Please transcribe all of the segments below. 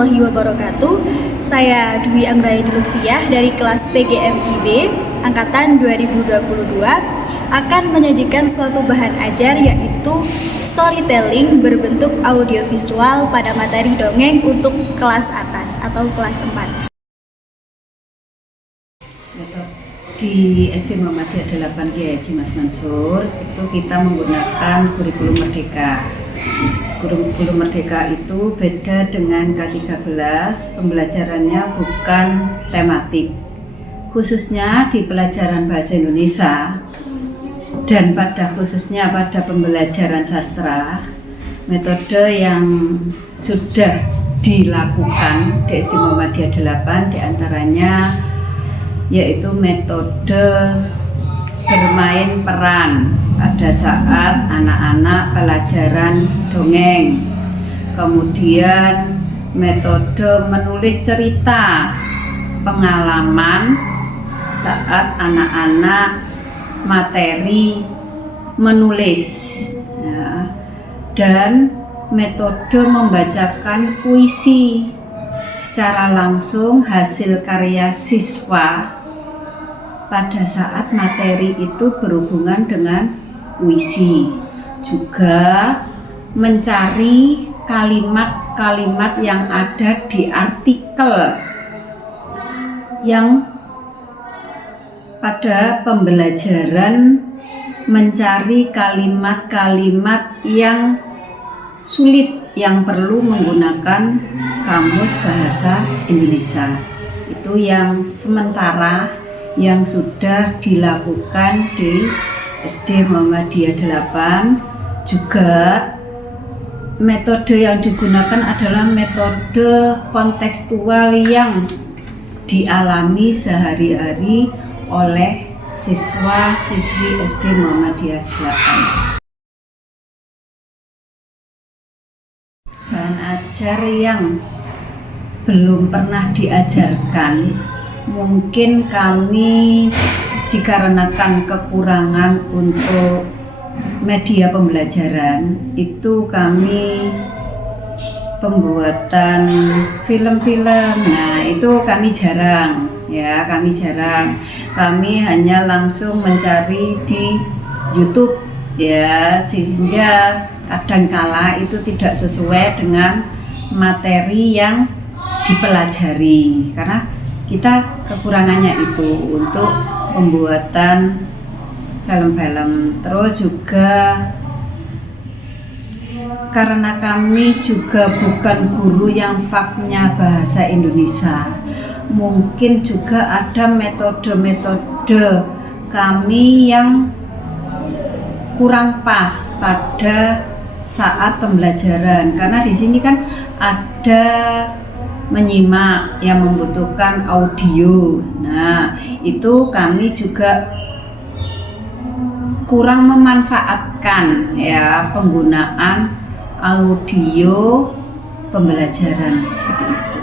warahmatullahi wabarakatuh. Saya Dwi Anggraini Lutfiyah dari kelas PGMIB Angkatan 2022 akan menyajikan suatu bahan ajar yaitu storytelling berbentuk audiovisual pada materi dongeng untuk kelas atas atau kelas 4. Di SD Muhammadiyah 8 Kiai Haji Mas Mansur itu kita menggunakan kurikulum merdeka. Kurikulum merdeka itu beda dengan K13, pembelajarannya bukan tematik. Khususnya di pelajaran bahasa Indonesia dan khususnya pada pembelajaran sastra, metode yang sudah dilakukan di SD Muhammadiyah 8 diantaranya yaitu metode bermain peran pada saat anak-anak pelajaran dongeng. Kemudian metode menulis cerita pengalaman saat anak-anak materi menulis ya. Dan metode membacakan puisi secara langsung hasil karya siswa pada saat materi itu berhubungan dengan puisi. Juga mencari kalimat-kalimat yang ada di artikel yang pada pembelajaran mencari kalimat-kalimat yang sulit yang perlu menggunakan kamus bahasa Indonesia. Itu yang sementara yang sudah dilakukan di SD Muhammadiyah 8. Juga metode yang digunakan adalah metode kontekstual yang dialami sehari-hari oleh siswa-siswi SD Muhammadiyah 8. Bahan ajar yang belum pernah diajarkan, mungkin kami dikarenakan kekurangan untuk media pembelajaran, itu kami pembuatan film-film. Nah, itu kami jarang. Kami hanya langsung mencari di YouTube ya, sehingga kadangkala itu tidak sesuai dengan materi yang dipelajari karena kita kekurangannya itu untuk pembuatan film-film. Terus juga karena kami juga bukan guru yang faknya bahasa Indonesia, mungkin juga ada metode-metode kami yang kurang pas pada saat pembelajaran, karena di sini kan ada menyimak yang membutuhkan audio. Nah, itu kami juga kurang memanfaatkan ya penggunaan audio pembelajaran seperti itu.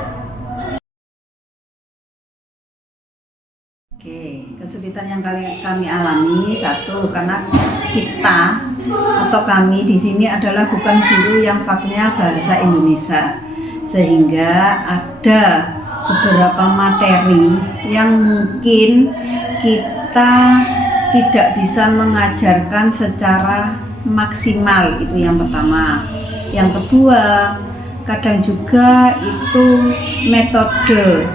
Oke, kesulitan yang kami alami satu, karena kita atau kami di sini adalah bukan guru yang faknya bahasa Indonesia, sehingga ada beberapa materi yang mungkin kita tidak bisa mengajarkan secara maksimal. Itu yang pertama. Yang kedua, kadang juga itu metode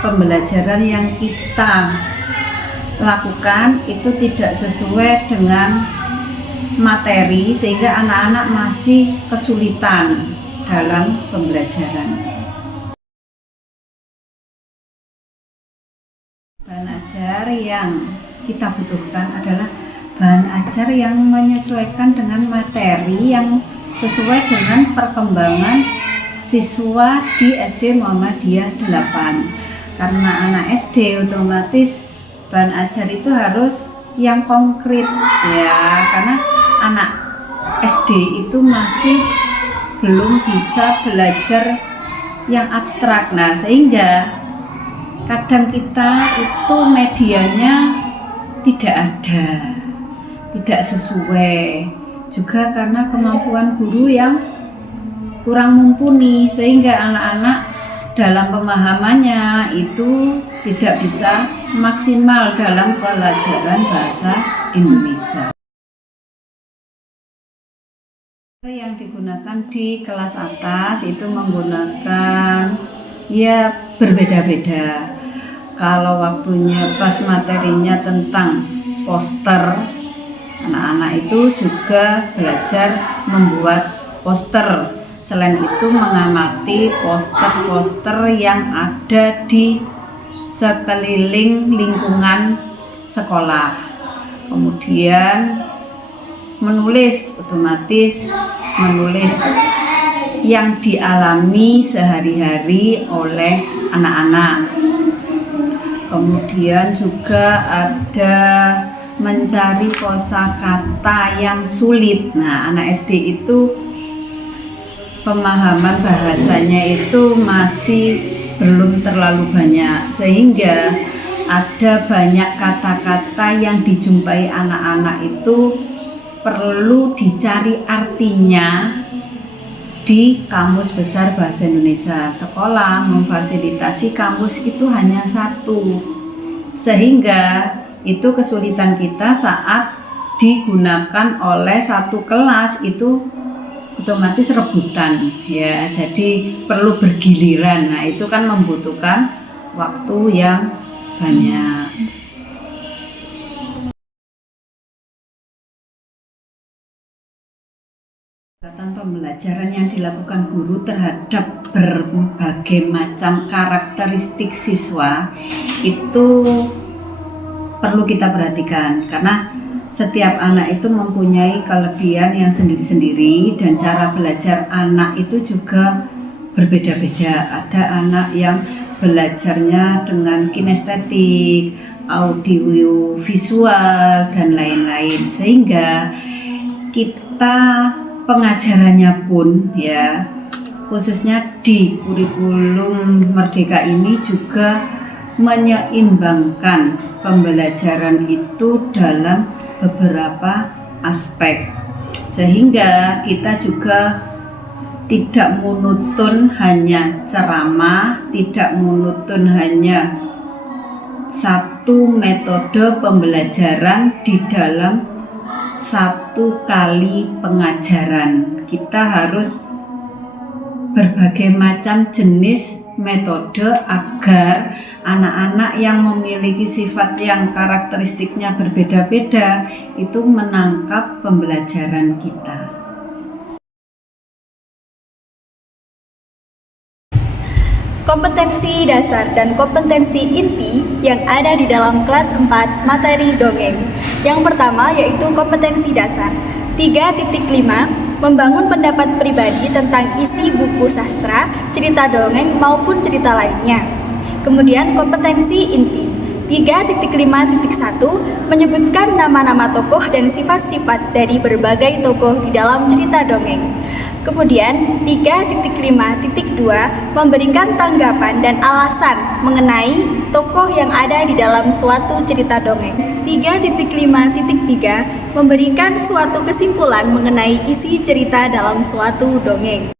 pembelajaran yang kita lakukan itu tidak sesuai dengan materi, sehingga anak-anak masih kesulitan dalam pembelajaran. Bahan ajar yang kita butuhkan adalah bahan ajar yang menyesuaikan dengan materi yang sesuai dengan perkembangan siswa di SD Muhammadiyah 8. Karena anak SD otomatis bahan ajar itu harus yang konkret ya, karena anak SD itu masih belum bisa belajar yang abstrak. Nah, sehingga kadang kita itu medianya tidak ada, tidak sesuai. Juga karena kemampuan guru yang kurang mumpuni, sehingga anak-anak dalam pemahamannya itu tidak bisa maksimal dalam pelajaran bahasa Indonesia. Yang digunakan di kelas atas itu menggunakan ya berbeda-beda. Kalau waktunya pas materinya tentang poster, anak-anak itu juga belajar membuat poster. Selain itu mengamati poster-poster yang ada di sekeliling lingkungan sekolah. Kemudian otomatis menulis yang dialami sehari-hari oleh anak-anak. Kemudian juga ada mencari kosakata yang sulit. Nah, anak SD itu pemahaman bahasanya itu masih belum terlalu banyak, sehingga ada banyak kata-kata yang dijumpai anak-anak itu perlu dicari artinya di Kamus Besar Bahasa Indonesia. Sekolah memfasilitasi kamus itu hanya satu, sehingga itu kesulitan kita saat digunakan oleh satu kelas itu otomatis rebutan ya, jadi perlu bergiliran. Nah, itu kan membutuhkan waktu yang banyak. Pembelajaran yang dilakukan guru terhadap berbagai macam karakteristik siswa itu perlu kita perhatikan, karena setiap anak itu mempunyai kelebihan yang sendiri-sendiri dan cara belajar anak itu juga berbeda-beda. Ada anak yang belajarnya dengan kinestetik, audio, visual, dan lain-lain, sehingga kita pengajarannya pun ya, khususnya di kurikulum Merdeka ini juga menyeimbangkan pembelajaran itu dalam beberapa aspek, sehingga kita juga tidak monoton hanya ceramah, tidak monoton hanya satu metode pembelajaran di dalam satu kali pengajaran. Kita harus berbagai macam jenis metode agar anak-anak yang memiliki sifat yang karakteristiknya berbeda-beda itu menangkap pembelajaran kita. Kompetensi dasar dan kompetensi inti yang ada di dalam kelas 4 materi dongeng. Yang pertama yaitu kompetensi dasar. 3.5 membangun pendapat pribadi tentang isi buku sastra, cerita dongeng maupun cerita lainnya. Kemudian kompetensi inti. 3.5.1 menyebutkan nama-nama tokoh dan sifat-sifat dari berbagai tokoh di dalam cerita dongeng. Kemudian 3.5.2 memberikan tanggapan dan alasan mengenai tokoh yang ada di dalam suatu cerita dongeng. 3.5.3 memberikan suatu kesimpulan mengenai isi cerita dalam suatu dongeng.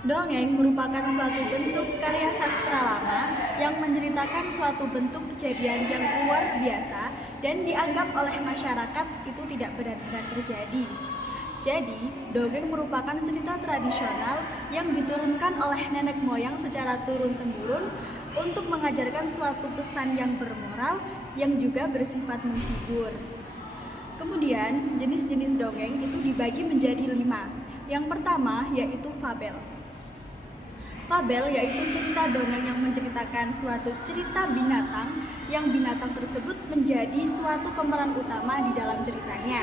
Dongeng merupakan suatu bentuk karya sastra lama yang menceritakan suatu bentuk kejadian yang luar biasa dan dianggap oleh masyarakat itu tidak benar-benar terjadi. Jadi, dongeng merupakan cerita tradisional yang diturunkan oleh nenek moyang secara turun-temurun untuk mengajarkan suatu pesan yang bermoral yang juga bersifat menghibur. Kemudian, jenis-jenis dongeng itu dibagi menjadi 5. Yang pertama yaitu fabel. Fabel yaitu cerita dongeng yang menceritakan suatu cerita binatang yang binatang tersebut menjadi suatu pemeran utama di dalam ceritanya.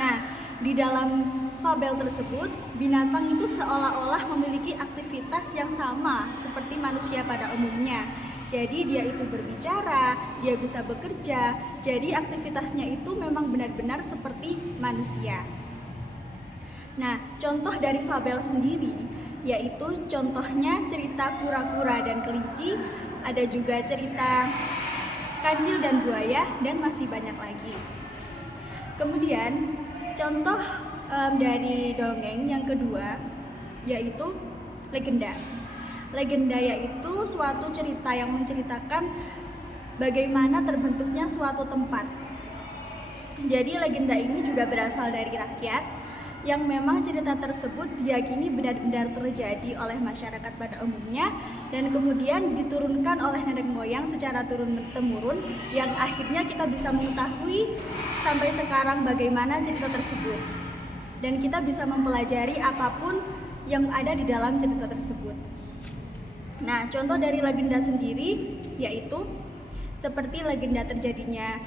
Nah, di dalam fabel tersebut, binatang itu seolah-olah memiliki aktivitas yang sama seperti manusia pada umumnya. Jadi dia itu berbicara, dia bisa bekerja, jadi aktivitasnya itu memang benar-benar seperti manusia. Nah, contoh dari fabel sendiri yaitu contohnya cerita kura-kura dan kelinci, ada juga cerita kancil dan buaya, dan masih banyak lagi. Kemudian contoh dari dongeng yang kedua, yaitu legenda. Legenda yaitu suatu cerita yang menceritakan bagaimana terbentuknya suatu tempat. Jadi legenda ini juga berasal dari rakyat yang memang cerita tersebut diyakini benar-benar terjadi oleh masyarakat pada umumnya dan kemudian diturunkan oleh nenek moyang secara turun-temurun yang akhirnya kita bisa mengetahui sampai sekarang bagaimana cerita tersebut dan kita bisa mempelajari apapun yang ada di dalam cerita tersebut. Nah, contoh dari legenda sendiri yaitu seperti legenda terjadinya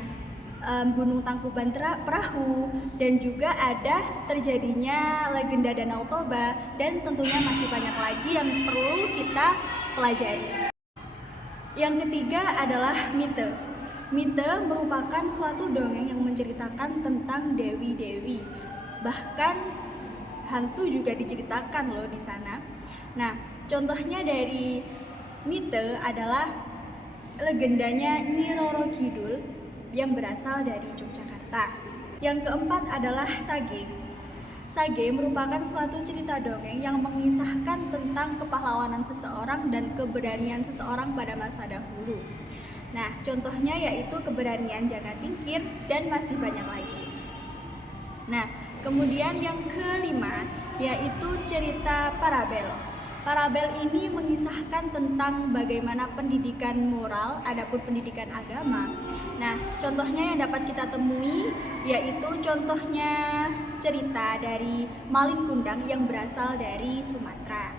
Gunung Tangkuban Perahu, dan juga ada terjadinya legenda Danau Toba, dan tentunya masih banyak lagi yang perlu kita pelajari. Yang ketiga adalah mite. Mite merupakan suatu dongeng yang menceritakan tentang dewi-dewi. Bahkan hantu juga diceritakan loh di sana. Nah, contohnya dari mite adalah legendanya Nyi Roro Kidul yang berasal dari Yogyakarta. Yang keempat adalah sage. Sage merupakan suatu cerita dongeng yang mengisahkan tentang kepahlawanan seseorang dan keberanian seseorang pada masa dahulu. Nah, contohnya yaitu keberanian Jakatingkir dan masih banyak lagi. Nah, kemudian yang kelima yaitu cerita parabel. Parabel ini mengisahkan tentang bagaimana pendidikan moral, adapun pendidikan agama. Nah, contohnya yang dapat kita temui yaitu contohnya cerita dari Malin Kundang yang berasal dari Sumatera.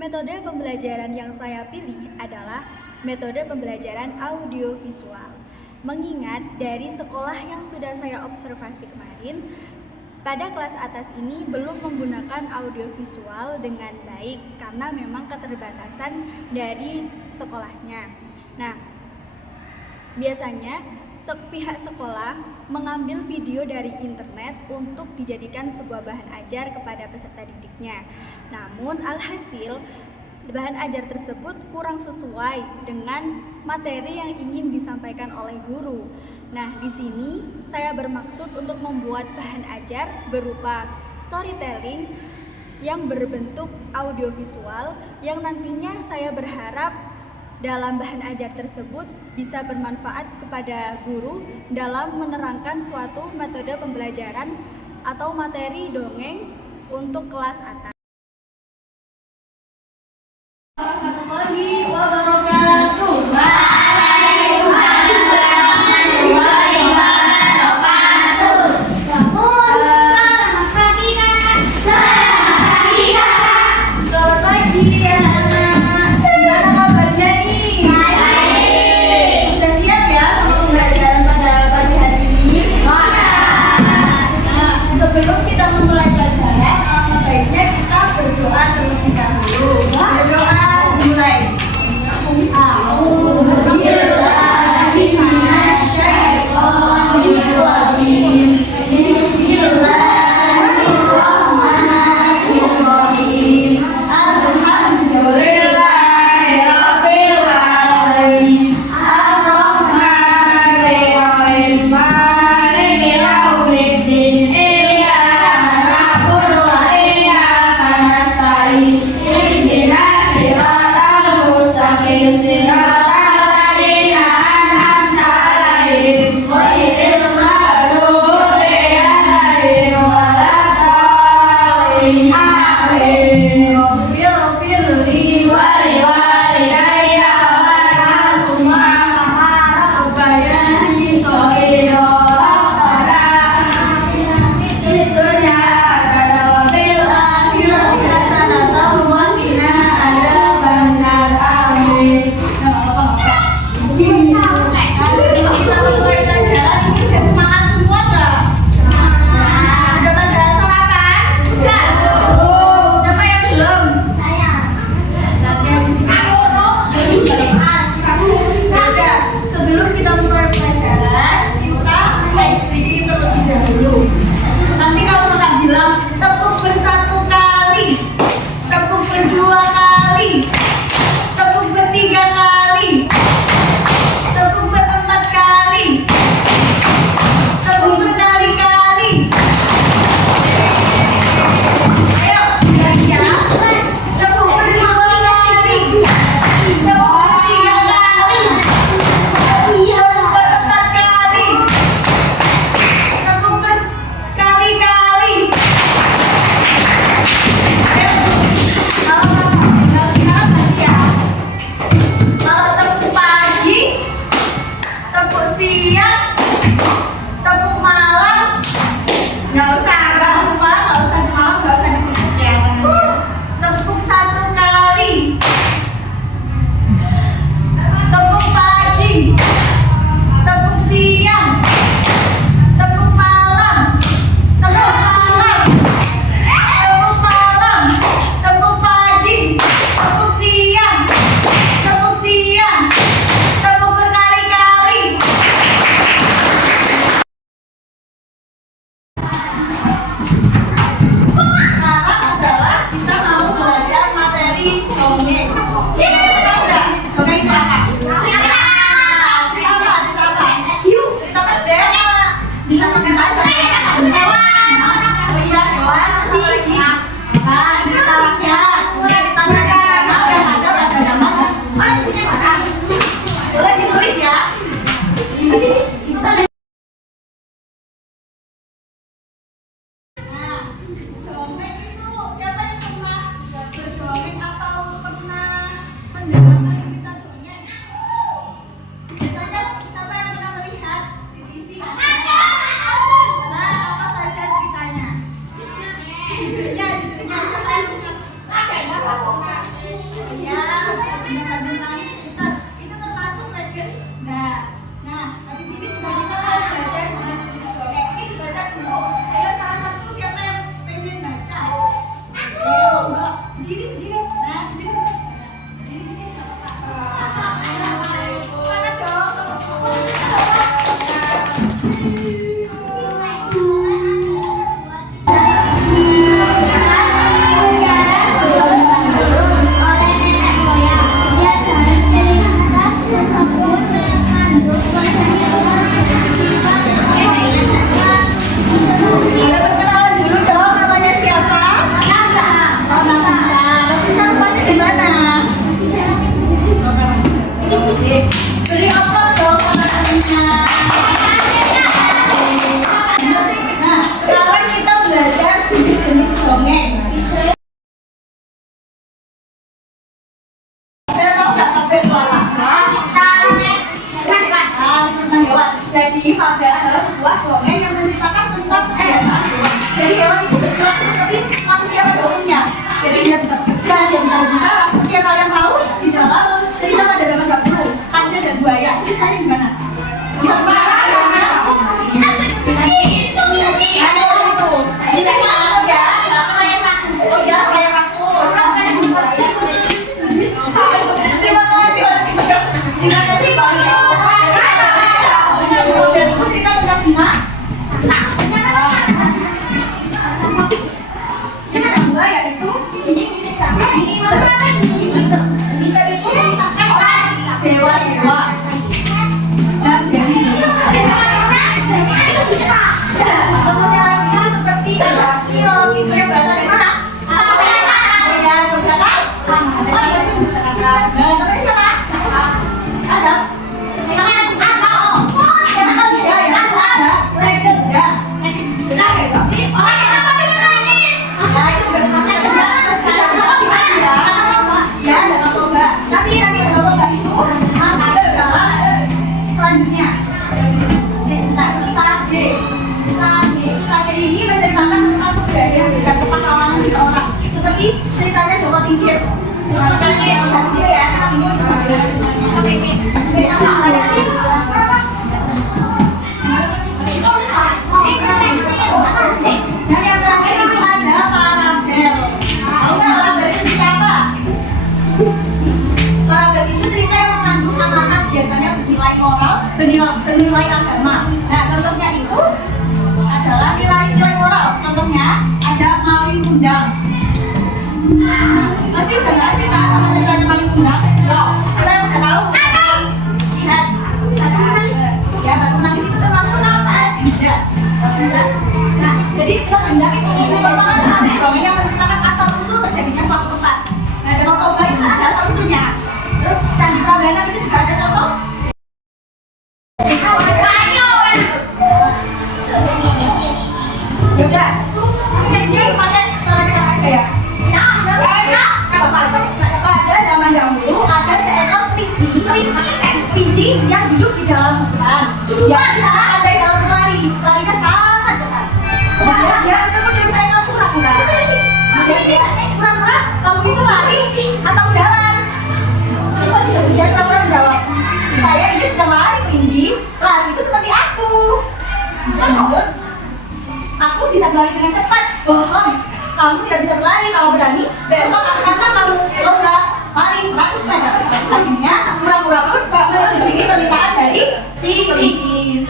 Metode pembelajaran yang saya pilih adalah metode pembelajaran audiovisual. Mengingat dari sekolah yang sudah saya observasi kemarin, pada kelas atas ini belum menggunakan audiovisual dengan baik karena memang keterbatasan dari sekolahnya. Nah, biasanya pihak sekolah mengambil video dari internet untuk dijadikan sebuah bahan ajar kepada peserta didiknya. Namun alhasil bahan ajar tersebut kurang sesuai dengan materi yang ingin disampaikan oleh guru. Nah, di sini saya bermaksud untuk membuat bahan ajar berupa storytelling yang berbentuk audiovisual yang nantinya saya berharap dalam bahan ajar tersebut bisa bermanfaat kepada guru dalam menerangkan suatu metode pembelajaran atau materi dongeng untuk kelas atas. Sebelum kita memulai pelajaran, baiknya kita berdoa terlebih dahulu. Berdoa mulai. A'udzubillahi Bismillahirrahmanirrahim. Alhamdulillahirabbil alamin. Ar-Rahmanir-Rahim. Maliki yaumiddin. dongeng. Tahu nggak? Dongeng itu apa? Cerita apa? Cerita apa? Cerita pendek. Bisa aja. Hewan. Oh iya, hewan. Apa lagi? Nah, cerita rakyat. Cerita nasional yang ada pada zaman. Boleh ditulis ya. Nah, dongeng itu siapa yang pernah berdongeng atau pernah mendengarkan cerita dongeng? Biasanya siapa yang pernah melihat di TV? Nah, apa saja ceritanya? Judulnya siapa yang melihat? Ya, benar-benar itu termasuk legenda. Nah, habis ini sudah kita akan belajar jenis-jenis dongeng. Ini dibaca dulu. Ayo salah satu siapa yang pengen baca? Ayo, Mbak. Berdiri. Nah, berdiri. Berdiri di sini nggak apa-apa. Mana dong? Kita perkenalan dulu dong, namanya siapa? Oh, Nafisa. Nafisa rumahnya di mana? Beri aplaus dong sama Nafisa. Nah, sekarang kita belajar jenis-jenis dongeng. Kalian tahu nggak tabel warna? Jadi tabel adalah sebuah dongeng yang menceritakan tentang kebiasaan hewan. Jadi hewan itu berperilaku seperti manusia pada umumnya. Jadi dia bisa bekerja, dia bisa berbicara. Seperti yang kalian tahu di dalam cerita pada zaman dahulu, anjing dan buaya. Ceritanya gimana? Bisa berbicara hewannya? Oh ya, kayak rakus. Terima kasih. Dan itu cerita tentang Dina. Yang kedua yaitu Mita itu memisahkan dewa-dewa dan dewi. Contohnya lagi itu seperti Kiro gitu yang berasal dari mana? Ya, Jogja kan? Nah, namanya siapa? Adam. Ini menceritakan tentang budaya dan kepahlawanan seseorang, seperti ceritanya Joko Tingkir. Dan yang terakhir itu ada Parabel. Tahu nggak Parabel itu cerita apa? Parabel itu cerita yang mengandung amanat, biasanya bernilai moral, bernilai agama. Nah, contohnya itu adalah nilai-nilai moral. Contohnya ada maling kundang. Pasti udah nggak asing kan sama ceritanya maling kundang? Siapa yang udah tahu? Lihat. Ya, batu nangis itu termasuk legenda. Nah, jadi legenda itu merupakan satu dongeng yang menceritakan asal usul terjadinya suatu tempat. Nah, Danau Toba itu ada asal usulnya. Terus Candi Prambanan itu juga ada contoh. Ya udah, jadi pakai suara kita aja ya. Pada zaman dahulu ada seekor kelinci yang hidup di dalam hutan. Dia bisa pandai dalam berlari, larinya sangat cepat. Kemudian dia ketemu seekor kura-kura. Kemudian dia kura-kura, kamu itu lari atau jalan? Kemudian kura-kura menjawab, saya ini sedang lari kelinci, lari itu seperti aku. Lanjut, aku bisa berlari dengan cepat. Bohong, kamu tidak bisa berlari. Kalau berani, besok aku kasih kamu lomba lari 100 meter. Akhirnya kura-kura pun menyetujui permintaan dari si kelinci.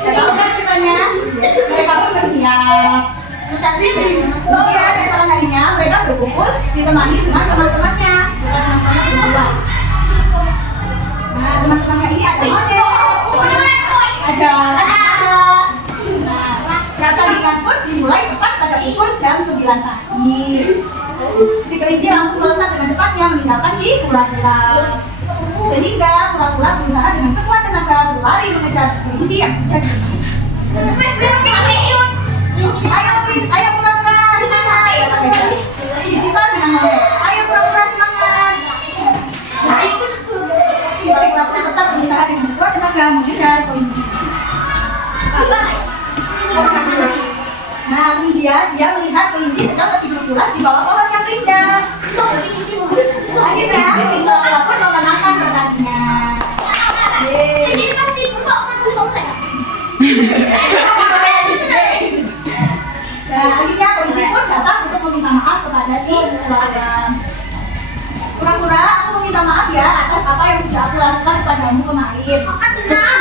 Jadi apa ceritanya? Mereka pun bersiap. Kemudian keesokan harinya mereka berkumpul kumpul ditemani dengan teman-temannya. Silakan teman-temannya berdua. Nah, teman-temannya ini ada monyet, ada kucing. Nah, pertandingan pun dimulai tepat pada pukul jam 9 pagi. Si kelinci langsung melesat dengan cepatnya meninggalkan si kura-kura. Sehingga kura-kura berusaha dengan sekuat tenaga berlari mengejar kelinci yang sudah ayo kura-kura semangat. Kita bilang ayo kura-kura semangat. Kura-kura tetap berusaha dengan sekuat tenaga mengejar kelinci. Nah, kemudian dia melihat kelinci sedang tertidur pulas di bawah pohon yang rindang. Akhirnya, si kura-kura pun memenangkan pertandingan. Nah, akhirnya kelinci pun datang untuk meminta maaf kepada si kura-kura. Kura-kura, aku meminta maaf ya atas apa yang sudah aku lakukan kepadamu kemarin.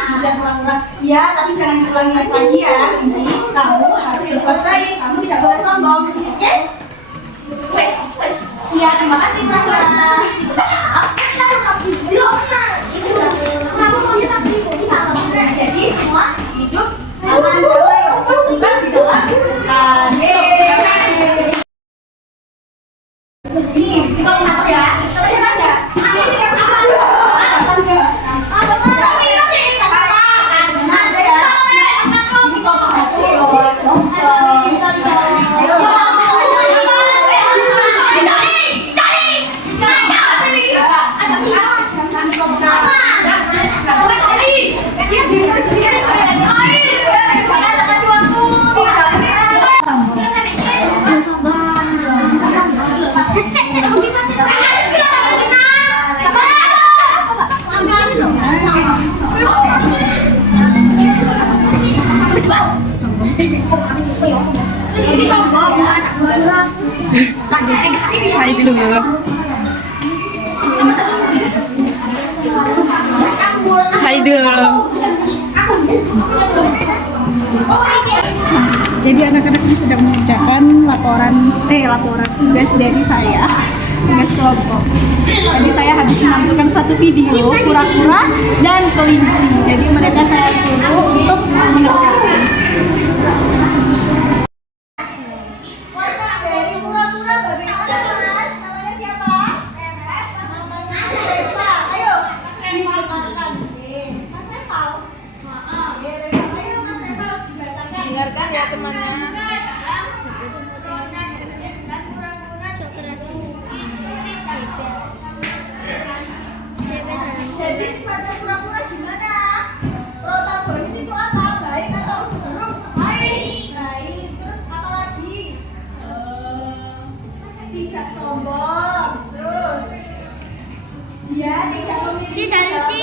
Kemudian kura-kura, ya tapi jangan diulangi lagi ya, kelinci. Kamu harus berbuat baik, kamu tidak boleh sombong, oke? Ya, terima kasih kura-kura. Jadi semua hidup aman, damai, rukun, bukan di dalam ini kita satu ya, selesai saja. Ini kelompok satu Hai dulu. Hai dulu. Jadi anak-anak ini sedang mengerjakan laporan tugas dari saya, tugas kelompok. Tadi saya habis menampilkan suatu video kura-kura dan kelinci. Jadi mereka saya suruh untuk mengerjakan. Watak dari kura-kura bagaimana Mas? Namanya siapa? Namanya Repa. Ayo didengarkan. Mas Repal. Ayo Mas Repal dibacakan. Dengarkan ya temannya. Jadi sifat kura-kura gimana? Protagonis itu apa? Baik atau buruk? Baik. Baik. Terus apa lagi? Tidak sombong. Terus dia tidak memiliki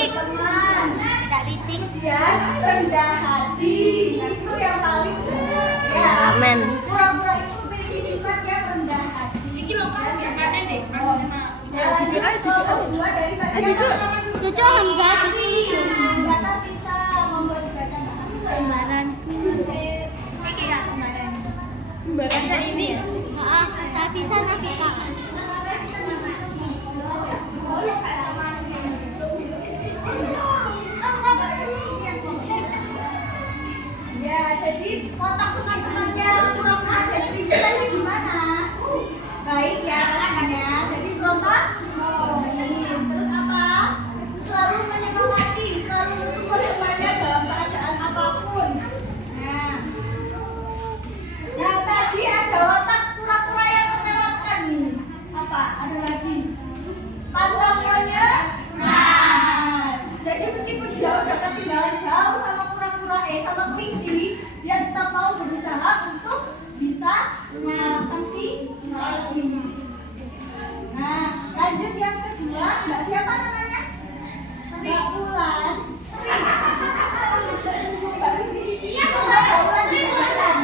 teman. Tidak licik. Dia rendah hati. Itu yang paling ya. Amin. Kura-kura itu memiliki sifat yang rendah hati. Ini loh biasanya deh. Cucu Hamzah di sini. Mbak bisa membuat dibaca Kembaran. Ini enggak kembaran. Bahasa ini ya. Nafisa Nafika. Ya, jadi otak teman-temannya kura-kura dan kelinci tadi gimana? Baik ya pastinya. Jadi protagonis. Terus apa? Selalu menyemangati, selalu mensupport temannya dalam keadaan apapun. Nah tadi ada watak kura-kura yang melewatkan. Apa? Ada lagi? Pantang monyet. Nah, jadi meskipun dia udah ketinggalan jauh sama kura-kura sama kelinci, dia tetap mau berusaha untuk bisa mengalahkan si kelinci. Nah, lanjut yang kedua, Mbak siapa namanya? Mbak Ulan. Mbak Sri. Iya, Mbak Ulan dibacakan.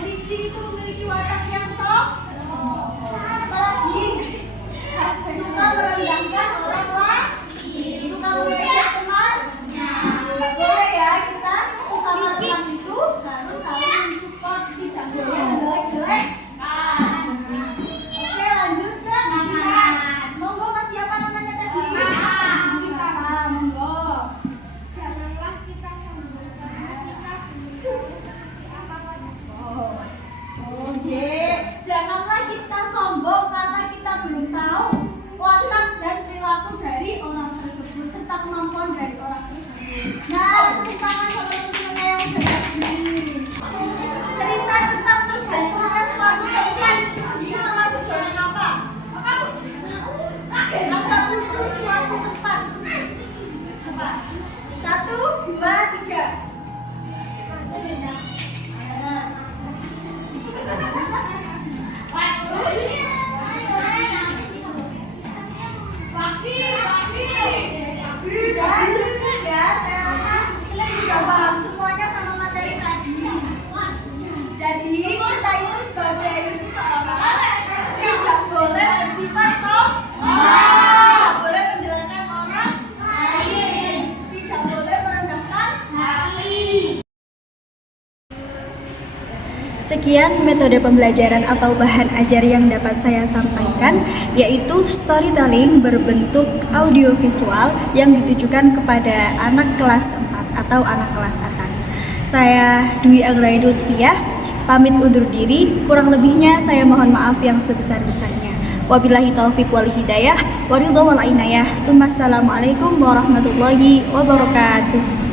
Kelinci itu memiliki watak yang apalagi suka merendahkan orang lain, suka mengejek teman. Nggak boleh ya kita sesama Sekian metode pembelajaran atau bahan ajar yang dapat saya sampaikan, yaitu storytelling berbentuk audiovisual yang ditujukan kepada anak kelas 4 atau anak kelas atas. Saya Dwi Anggraini Lutfiyah, pamit undur diri, kurang lebihnya saya mohon maaf yang sebesar-besarnya. Wabillahi taufiq wal hidayah, waridho wal inayah. Assalamualaikum warahmatullahi wabarakatuh.